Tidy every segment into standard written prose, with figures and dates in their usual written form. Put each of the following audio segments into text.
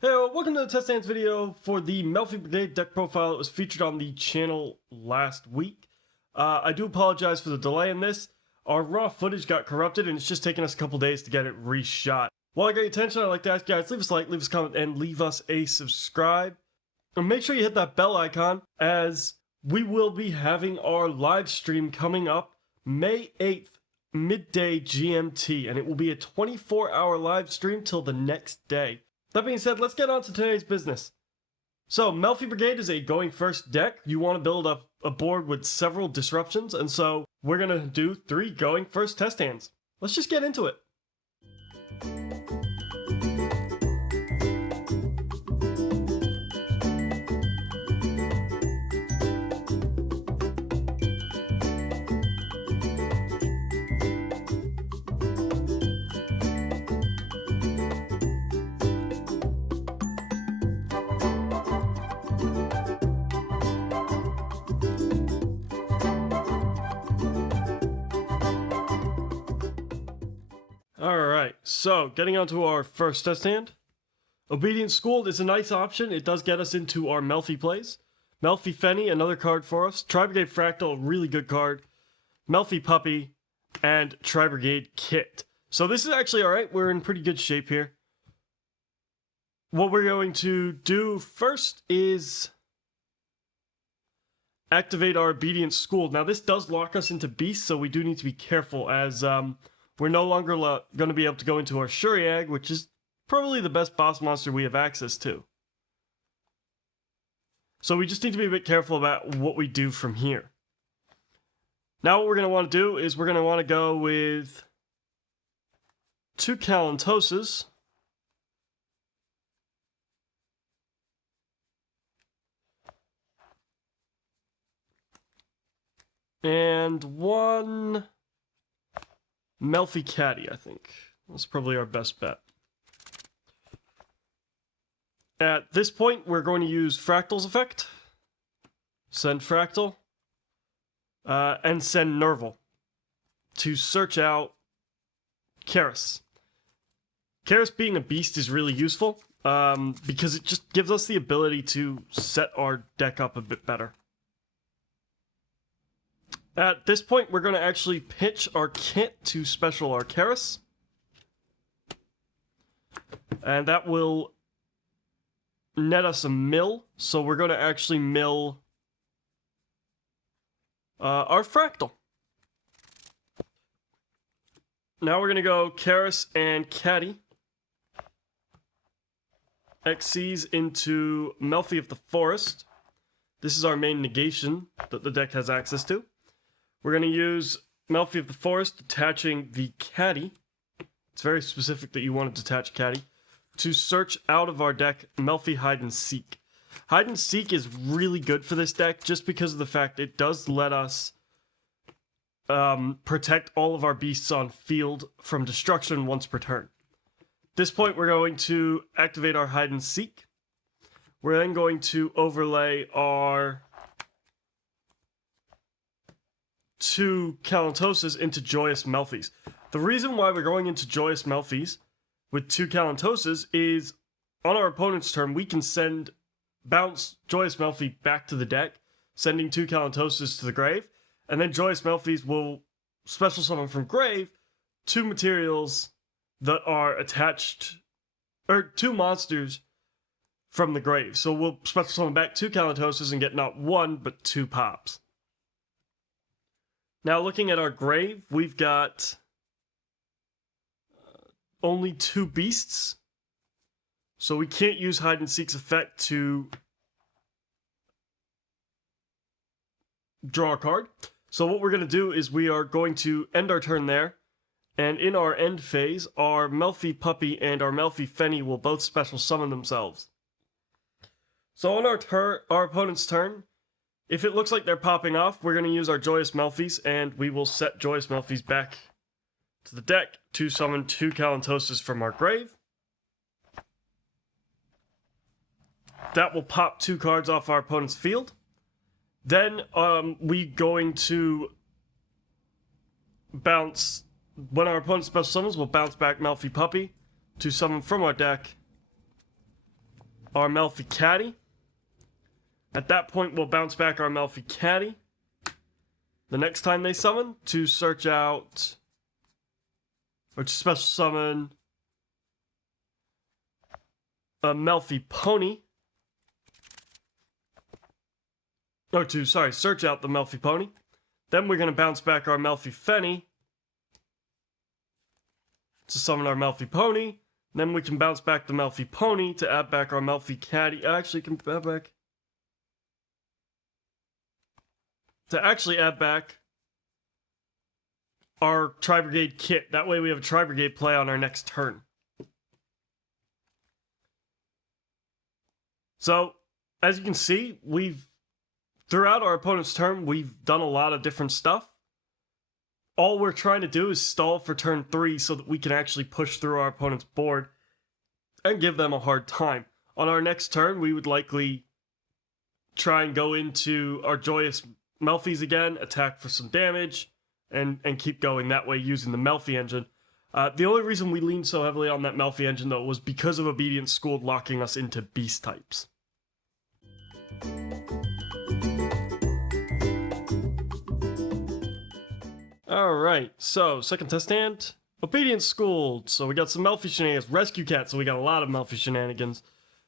Hey, welcome to the test dance video for the Melffy Brigade deck profile that was featured on the channel last week. I do apologize for the delay in this. Our raw footage got corrupted and it's just taken us a couple days to get it reshot. While I get your attention, I'd like to ask you guys, leave us a like, leave us a comment, and leave us a subscribe. And make sure you hit that bell icon, as we will be having our live stream coming up May 8th, midday GMT, and it will be a 24-hour live stream till the next day. That being said, let's get on to today's business. So, Melffy Brigade is a going first deck. You want to build up a board with several disruptions, and so we're going to do 3 going first test hands. Let's just get into it. Alright, so getting on to our first test hand. Obedient Schooled is a nice option. It does get us into our Melffy plays. Melffy Fenny, another card for us. Tri-Brigade Fractal, a really good card. Melffy Puppy, and Tri-Brigade Kit. So this is actually alright. We're in pretty good shape here. What we're going to do first is activate our Obedient Schooled. Now this does lock us into Beasts, so we do need to be careful, as we're no longer going to be able to go into our Shuriag, which is probably the best boss monster we have access to. So we just need to be a bit careful about what we do from here. Now what we're going to want to do is we're going to want to go with 2 Kalentoses. And 1 Melffy Caddy, I think. That's probably our best bet. At this point, we're going to use Fractal's effect. Send Fractal. And send Nerval to search out Karis. Karis being a beast is really useful, because it just gives us the ability to set our deck up a bit better. At this point, we're going to actually pitch our Kit to special our Karis. And that will net us a mill. So we're going to actually mill our Fractal. Now we're going to go Karis and Caddy. XCs into Melffy of the Forest. This is our main negation that the deck has access to. We're going to use Melffy of the Forest, detaching the Caddy. It's very specific that you want to detach Caddy. To search out of our deck, Melffy Hide and Seek. Hide and Seek is really good for this deck, just because of the fact it does let us protect all of our beasts on field from destruction once per turn. At this point, we're going to activate our Hide and Seek. We're then going to overlay our 2 Kalentoses into Joyous Melffys. The reason why we're going into Joyous Melffys with 2 Kalentoses is on our opponent's turn, we can bounce Joyous Melffy back to the deck, sending 2 Kalentoses to the grave, and then Joyous Melffys will special summon from grave 2 materials that are attached, or 2 monsters from the grave. So we'll special summon back 2 Kalentoses and get not 1, but 2 pops. Now, looking at our grave, we've got only 2 beasts. So we can't use Hide and Seek's effect to draw a card. So what we're going to do is we are going to end our turn there. And in our end phase, our Melffy Puppy and our Melffy Fenny will both special summon themselves. So on our opponent's turn, if it looks like they're popping off, we're going to use our Joyous Melffys, and we will set Joyous Melffys back to the deck to summon 2 Kalentoses from our grave. That will pop 2 cards off our opponent's field. Then we're going to bounce, when our opponent special summons, we'll bounce back Melffy Puppy to summon from our deck our Melffy Caddy. At that point, we'll bounce back our Melffy Caddy the next time they summon to search out, or to special summon a Melffy Pony. Or to, sorry, search out the Melffy Pony. Then we're going to bounce back our Melffy Fenny to summon our Melffy Pony. Then we can bounce back the Melffy Pony to add back our Melffy Caddy. Actually, can add back. To actually add back our Tri-Brigade kit. That way we have a Tri-Brigade play on our next turn. So, as you can see, throughout our opponent's turn, we've done a lot of different stuff. All we're trying to do is stall for turn 3 so that we can actually push through our opponent's board and give them a hard time. On our next turn, we would likely try and go into our Joyous Melffys again, attack for some damage, and keep going that way using the Melffy engine. The only reason we leaned so heavily on that Melffy engine, though, was because of Obedience School locking us into beast types. Alright, so second test hand, Obedience Schooled. So we got some Melffy shenanigans. Rescue Cat, so we got a lot of Melffy shenanigans.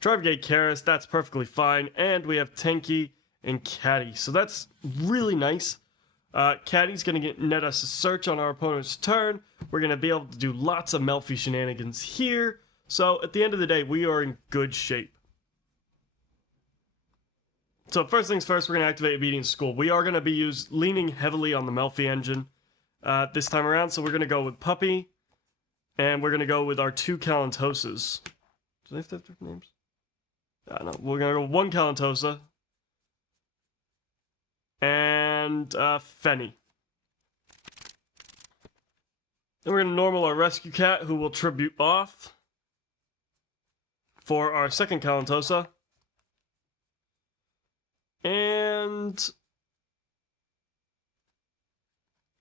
Tri-Brigade Karis, that's perfectly fine. And we have Tenki and Caddy. So that's really nice. Caddy's going to net us a search on our opponent's turn. We're going to be able to do lots of Melffy shenanigans here. So at the end of the day, we are in good shape. So first things first, we're going to activate Obedience School. We are going to be leaning heavily on the Melffy engine this time around. So we're going to go with Puppy. And we're going to go with our 2 Calentoses. Do they have to have different names? No, we're going to go 1 Calentosa. And Fenny. Then we're going to normal our Rescue Cat, who will tribute off for our 2nd Calentosa. And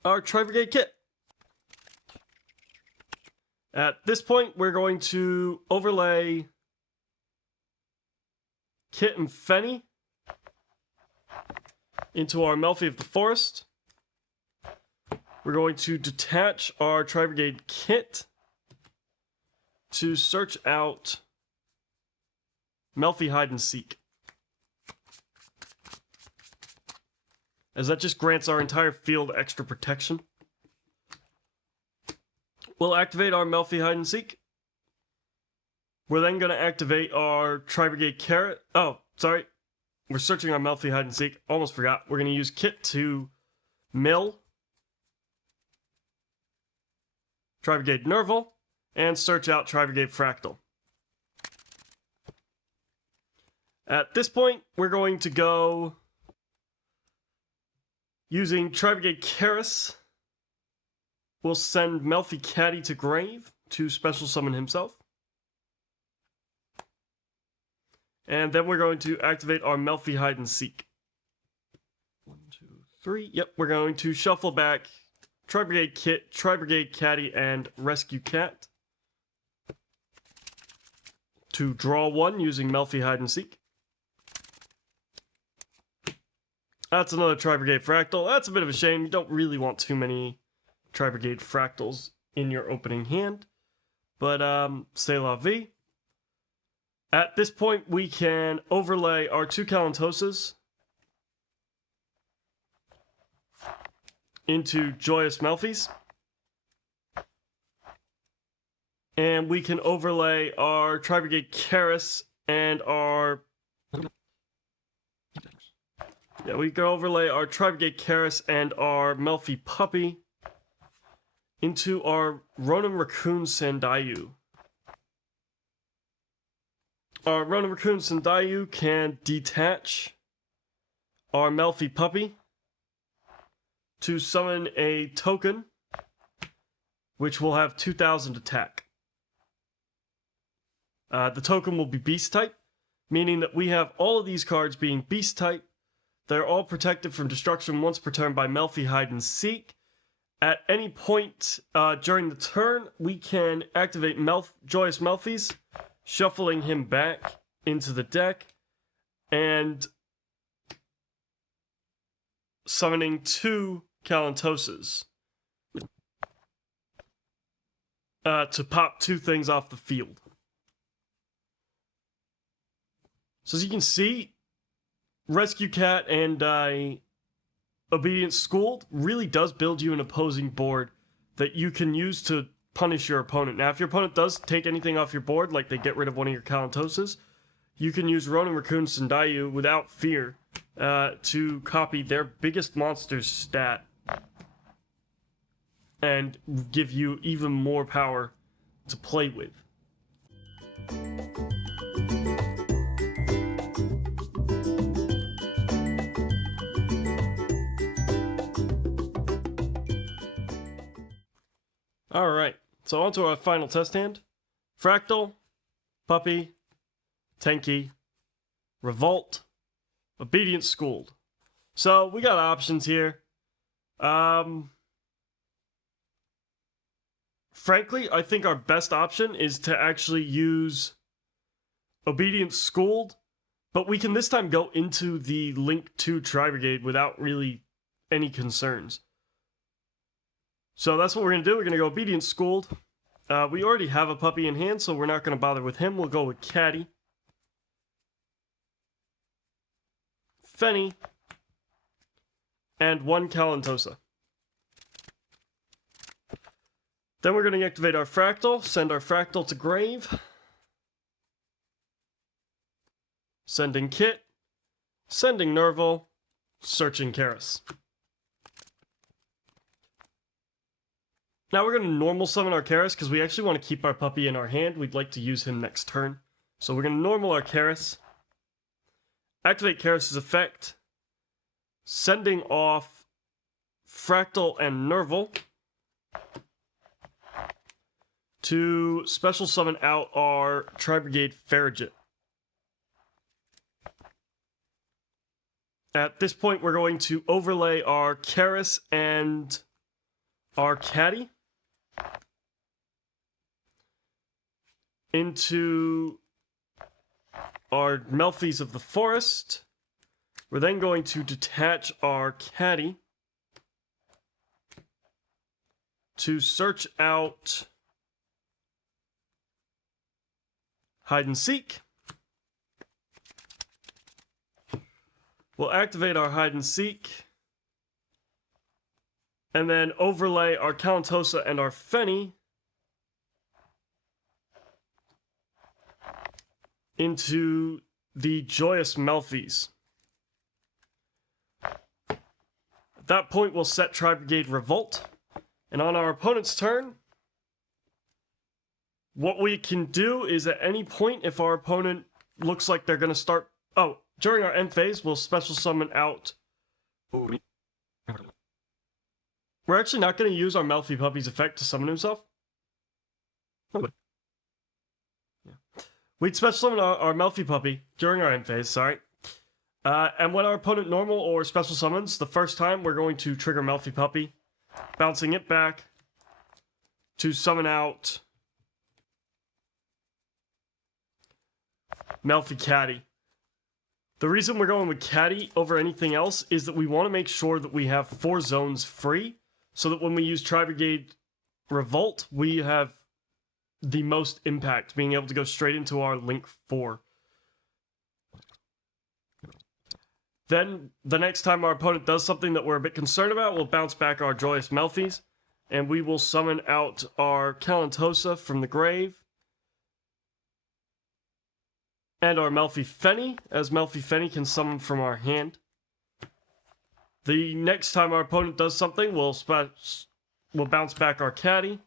our Tri-Brigade kit. At this point, we're going to overlay Kit and Fenny into our Melffy of the Forest. We're going to detach our Tri-Brigade kit to search out Melffy Hide and Seek, as that just grants our entire field extra protection. We'll activate our Melffy Hide and Seek. We're then going to activate our Tri-Brigade Carrot. Oh, sorry. We're searching our Melffy Hide and Seek. Almost forgot. We're going to use Kit to mill Tri-Brigade Nerval and search out Tri-Brigade Fractal. At this point, we're going to go using Tri-Brigade Karis. We'll send Melffy Caddy to Grave to special summon himself. And then we're going to activate our Melffy Hide and Seek. 1, 2, 3. Yep, we're going to shuffle back Tri-Brigade Kit, Tri-Brigade Caddy, and Rescue Cat to draw 1 using Melffy Hide and Seek. That's another Tri-Brigade Fractal. That's a bit of a shame. You don't really want too many Tri-Brigade Fractals in your opening hand. But, c'est la vie. At this point, we can overlay our 2 Calentosas into Joyous Melffys. And we can overlay our Tri-Brigade Karis and our... Yeah, we can overlay our Tri-Brigade Karis and our Melffy Puppy into our Ronin Raccoon Sandayu. Our Ronin Raccoon Sandayu can detach our Melffy Puppy to summon a token, which will have 2,000 attack. The token will be Beast type, meaning that we have all of these cards being Beast type. They're all protected from destruction once per turn by Melffy Hide and Seek. At any point during the turn, we can activate Joyous Melffys, shuffling him back into the deck and summoning 2 Kalentoses to pop 2 things off the field. So as you can see, Rescue Cat and Obedient Schooled really does build you an opposing board that you can use to punish your opponent. Now, if your opponent does take anything off your board, like they get rid of one of your Kalentoses, you can use Ronin Raccoon Sendayu without fear to copy their biggest monster's stat and give you even more power to play with. Alright, so on to our final test hand. Fractal, Puppy, Tenki, Revolt, Obedient Schooled. So we got options here. Frankly, I think our best option is to actually use Obedient Schooled, but we can this time go into the Link 2 Tri-Brigade without really any concerns. So that's what we're going to do. We're going to go Obedient Schooled. We already have a Puppy in hand, so we're not going to bother with him. We'll go with Caddy, Fenny, and 1 Kalentosa. Then we're going to activate our Fractal, send our Fractal to Grave, sending Kit, sending Nerval, searching Karis. Now we're going to normal summon our Karis because we actually want to keep our Puppy in our hand. We'd like to use him next turn. So we're going to normal our Karis, activate Karis' effect, sending off Fractal and Nerval to special summon out our Tri-Brigade Farragut. At this point, we're going to overlay our Karis and our Caddy into our Melffys of the Forest. We're then going to detach our Caddy to search out Hide and Seek. We'll activate our Hide and Seek, and then overlay our Kalentosa and our Fenny into the Joyous Melffys. At that point, we'll set Tri-Brigade Revolt, and on our opponent's turn, what we can do is at any point, if our opponent looks like they're going to start... Oh, during our end phase, we'll special summon out... We're actually not going to use our Melffy Puppy's effect to summon himself. We'd special summon our Melffy Puppy during our end phase, sorry. And when our opponent normal or special summons, the first time we're going to trigger Melffy Puppy, bouncing it back to summon out Melffy Caddy. The reason we're going with Caddy over anything else is that we want to make sure that we have 4 zones free, so that when we use Tri-Brigade Revolt, we have the most impact, being able to go straight into our Link 4. Then, the next time our opponent does something that we're a bit concerned about, we'll bounce back our Joyous Melffys, and we will summon out our Kalentosa from the grave, and our Melffy Fenny, as Melffy Fenny can summon from our hand. The next time our opponent does something, we'll bounce back our Caddy,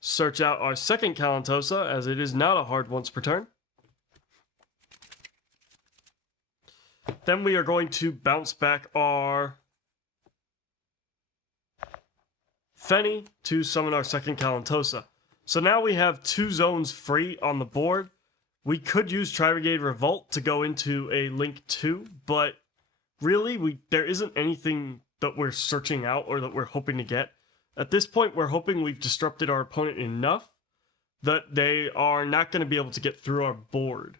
search out our second Kalentosa, as it is not a hard once per turn. Then we are going to bounce back our Fenny to summon our second Kalentosa. So now we have 2 zones free on the board. We could use Tri-Brigade Revolt to go into a Link 2, but really, there isn't anything that we're searching out or that we're hoping to get. At this point, we're hoping we've disrupted our opponent enough that they are not going to be able to get through our board.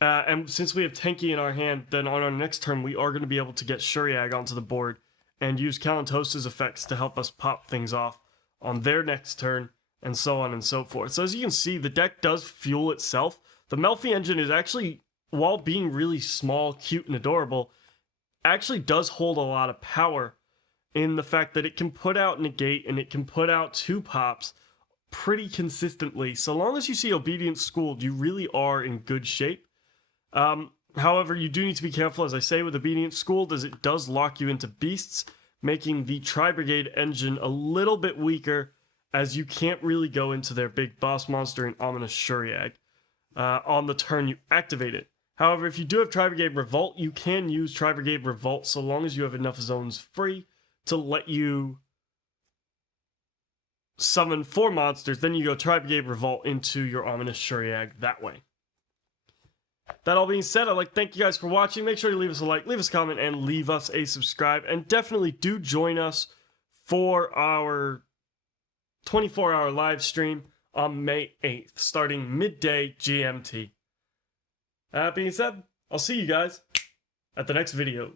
And since we have Tenki in our hand, then on our next turn, we are going to be able to get Shuriag onto the board and use Kalantos' effects to help us pop things off on their next turn, and so on and so forth. So as you can see, the deck does fuel itself. The Melffy engine is actually, while being really small, cute, and adorable, actually does hold a lot of power in the fact that it can put out Negate and it can put out 2 pops pretty consistently. So long as you see Obedience Schooled, you really are in good shape. However, you do need to be careful, as I say, with Obedience Schooled, as it does lock you into beasts, making the Tri-Brigade engine a little bit weaker, as you can't really go into their big boss monster and Ominous Shuriag on the turn you activate it. However, if you do have Tri-Brigade Revolt, you can use Tri-Brigade Revolt so long as you have enough zones free to let you summon 4 monsters. Then you go Tri-Brigade Revolt into your Ominous Shuriag that way. That all being said, I'd like to thank you guys for watching. Make sure you leave us a like, leave us a comment, and leave us a subscribe. And definitely do join us for our 24-hour live stream on May 8th, starting midday GMT. That being said, I'll see you guys at the next video.